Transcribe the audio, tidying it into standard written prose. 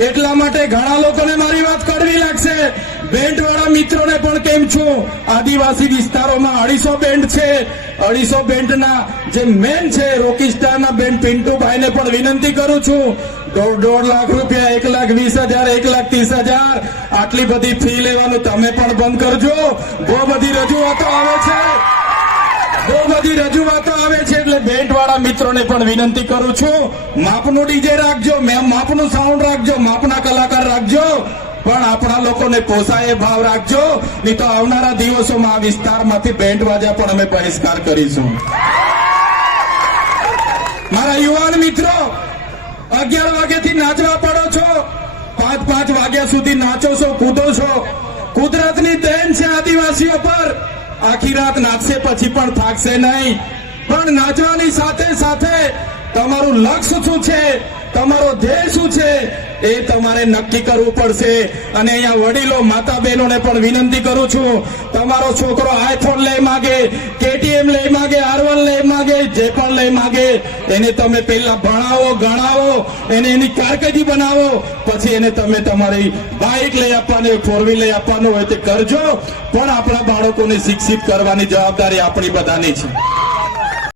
એટલા માટે ઘણા લોકોને મારી વાત કડવી લાગશે. બેન્ડવાળા મિત્રોને પણ કેમ છું, આદિવાસી વિસ્તારોમાં 250 બેન્ડ છે. 250 બેન્ડના જે મેન છે રોકીસ્ટારના બેન્ડ પિન્ટુભાઈને પણ વિનંતી કરું છું, 1.5 લાખ રૂપિયા, 1,20,000, 1,30,000 આટલી બધી ફી લેવાનું તમે પણ બંધ કરજો. બહુ બધી રજૂઆતો આવે છે, એટલે બેન્ડવાળા મિત્રોને પણ વિનંતી કરું છું, માપનું ડીજે રાખજો, માપનું સાઉન્ડ રાખજો, માપના કલાકાર રાખજો, પણ આપણા લોકોને પોસાય એ ભાવ રાખજો. નહીં તો આવનારા દિવસોમાં આ વિસ્તારમાંથી બેન્ડ વાજા પણ અમે બહિષ્કાર કરીશું. મારા યુવાન મિત્રો, 11 વાગ્યાથી નાચવા પડો છો, 5 વાગ્યા સુધી નાચો છો, કૂદો છો. કુદરતની દેન છે આદિવાસીઓ પર. આખી રાત નાચશે પછી પણ થાકશે નહીં. પણ નાચવાની સાથે સાથે તમારું લક્ષ્ય શું છે, તમારો ધ્યેય શું છે, એ તમારે નક્કી કરવું પડશે. અને અહીંયા વડીલો માતા બહેનોને પણ વિનંતી કરું છું, તમારો છોકરો આઈફોન લઈ માગે, KTM લઈ માગે, R1 લઈ માગે, જે પણ લઈ માગે, એને તમે પહેલા ભણાવો, ગણાવો, એને એની કારકિર્દી બનાવો, પછી એને તમે તમારી બાઇક લઈ આપવાની, 4 વ્હીલ લઈ આપવાનું હોય તે કરજો. પણ આપણા બાળકોને શિક્ષિત કરવાની જવાબદારી આપણી બધાની છે.